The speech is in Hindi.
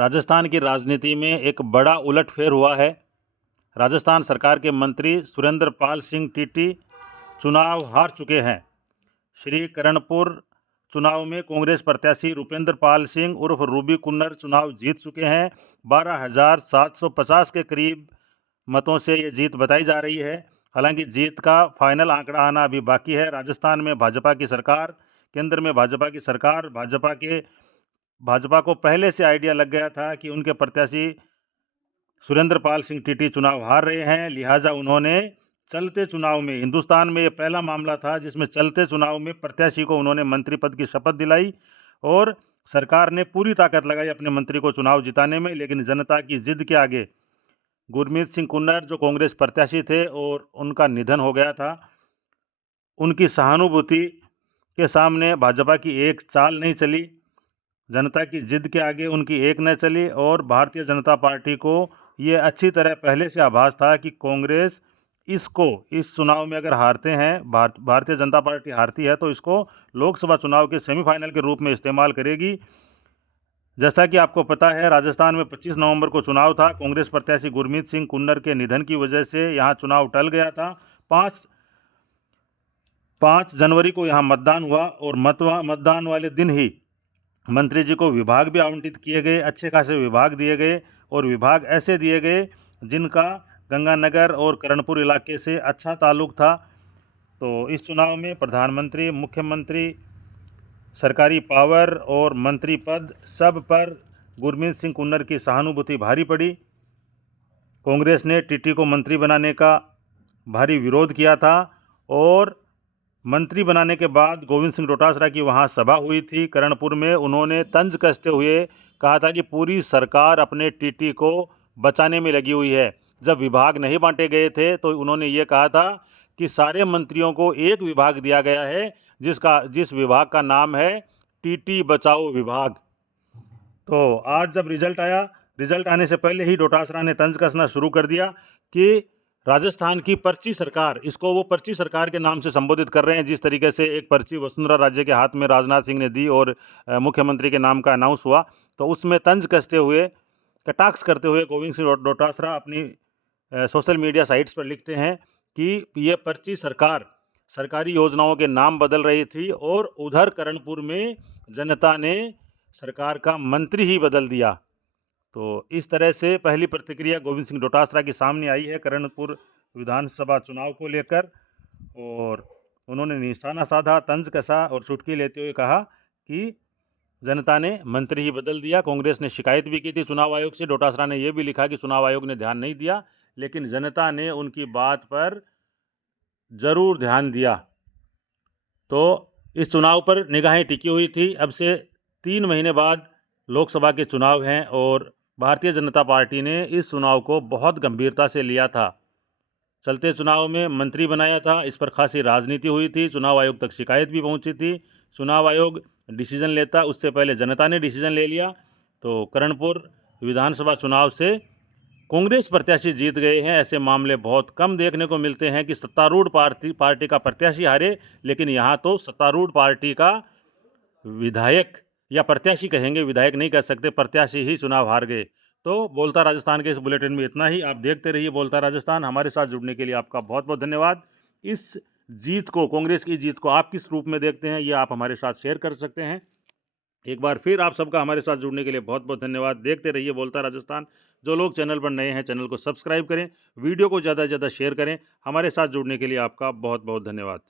राजस्थान की राजनीति में एक बड़ा उलटफेर हुआ है। राजस्थान सरकार के मंत्री सुरेंद्र पाल सिंह टीटी चुनाव हार चुके हैं। श्री करणपुर चुनाव में कांग्रेस प्रत्याशी रुपेंद्र पाल सिंह उर्फ रूबी कुन्नर चुनाव जीत चुके हैं। 12,750 के करीब मतों से ये जीत बताई जा रही है। हालांकि जीत का फाइनल आंकड़ा आना अभी बाकी है। राजस्थान में भाजपा की सरकार, केंद्र में भाजपा की सरकार, भाजपा को पहले से आइडिया लग गया था कि उनके प्रत्याशी सुरेंद्र पाल सिंह टीटी चुनाव हार रहे हैं, लिहाजा उन्होंने चलते चुनाव में, हिंदुस्तान में ये पहला मामला था जिसमें चलते चुनाव में प्रत्याशी को उन्होंने मंत्री पद की शपथ दिलाई और सरकार ने पूरी ताकत लगाई अपने मंत्री को चुनाव जिताने में। लेकिन जनता की जिद के आगे गुरमीत सिंह कुन्नर जो कांग्रेस प्रत्याशी थे और उनका निधन हो गया था, उनकी सहानुभूति के सामने भाजपा की एक चाल नहीं चली। जनता की जिद के आगे उनकी एक न चली और भारतीय जनता पार्टी को ये अच्छी तरह पहले से आभास था कि कांग्रेस इस चुनाव में अगर हारते हैं, भारतीय जनता पार्टी हारती है तो इसको लोकसभा चुनाव के सेमीफाइनल के रूप में इस्तेमाल करेगी। जैसा कि आपको पता है, राजस्थान में 25 नवंबर को चुनाव था। कांग्रेस प्रत्याशी गुरमीत सिंह कुन्नर के निधन की वजह से यहाँ चुनाव टल गया था। 5 जनवरी को यहाँ मतदान हुआ और मतदान वाले दिन ही मंत्री जी को विभाग भी आवंटित किए गए, अच्छे खासे विभाग दिए गए और विभाग ऐसे दिए गए जिनका गंगानगर और करणपुर इलाके से अच्छा ताल्लुक था। तो इस चुनाव में प्रधानमंत्री, मुख्यमंत्री, सरकारी पावर और मंत्री पद सब पर गुरमीत सिंह कुन्नर की सहानुभूति भारी पड़ी। कांग्रेस ने टीटी को मंत्री बनाने का भारी विरोध किया था और मंत्री बनाने के बाद गोविंद सिंह डोटासरा की वहाँ सभा हुई थी करणपुर में। उन्होंने तंज कसते हुए कहा था कि पूरी सरकार अपने टीटी को बचाने में लगी हुई है। जब विभाग नहीं बांटे गए थे तो उन्होंने ये कहा था कि सारे मंत्रियों को एक विभाग दिया गया है जिस विभाग का नाम है टीटी बचाओ विभाग। तो आज जब रिजल्ट आने से पहले ही डोटासरा ने तंज कसना शुरू कर दिया कि राजस्थान की पर्ची सरकार, इसको वो पर्ची सरकार के नाम से संबोधित कर रहे हैं। जिस तरीके से एक पर्ची वसुंधरा राजे के हाथ में राजनाथ सिंह ने दी और मुख्यमंत्री के नाम का अनाउंस हुआ, तो उसमें तंज कसते हुए, कटाक्ष करते हुए गोविंद सिंह डोटासरा अपनी सोशल मीडिया साइट्स पर लिखते हैं कि ये पर्ची सरकार सरकारी योजनाओं के नाम बदल रही थी और उधर करणपुर में जनता ने सरकार का मंत्री ही बदल दिया। तो इस तरह से पहली प्रतिक्रिया गोविंद सिंह डोटासरा की सामने आई है करणपुर विधानसभा चुनाव को लेकर और उन्होंने निशाना साधा, तंज कसा और चुटकी लेते हुए कहा कि जनता ने मंत्री ही बदल दिया। कांग्रेस ने शिकायत भी की थी चुनाव आयोग से। डोटासरा ने यह भी लिखा कि चुनाव आयोग ने ध्यान नहीं दिया, लेकिन जनता ने उनकी बात पर जरूर ध्यान दिया। तो इस चुनाव पर निगाहें टिकी हुई थी। अब से 3 महीने बाद लोकसभा के चुनाव हैं और भारतीय जनता पार्टी ने इस चुनाव को बहुत गंभीरता से लिया था। चलते चुनाव में मंत्री बनाया था, इस पर खासी राजनीति हुई थी। चुनाव आयोग तक शिकायत भी पहुंची थी। चुनाव आयोग डिसीजन लेता, उससे पहले जनता ने डिसीजन ले लिया। तो करणपुर विधानसभा चुनाव से कांग्रेस प्रत्याशी जीत गए हैं। ऐसे मामले बहुत कम देखने को मिलते हैं कि सत्तारूढ़ पार्टी का प्रत्याशी हारे, लेकिन यहाँ तो सत्तारूढ़ पार्टी का विधायक या प्रत्याशी कहेंगे, विधायक नहीं कह सकते, प्रत्याशी ही चुनाव हार गए। तो बोलता राजस्थान के इस बुलेटिन में इतना ही। आप देखते रहिए बोलता राजस्थान। हमारे साथ जुड़ने के लिए आपका बहुत बहुत धन्यवाद। इस जीत को, कांग्रेस की जीत को आप किस रूप में देखते हैं, ये आप हमारे साथ शेयर कर सकते हैं। एक बार फिर आप सबका हमारे साथ जुड़ने के लिए बहुत बहुत धन्यवाद। देखते रहिए बोलता राजस्थान। जो लोग चैनल पर नए हैं, चैनल को सब्सक्राइब करें, वीडियो को ज़्यादा से ज़्यादा शेयर करें। हमारे साथ जुड़ने के लिए आपका बहुत बहुत धन्यवाद।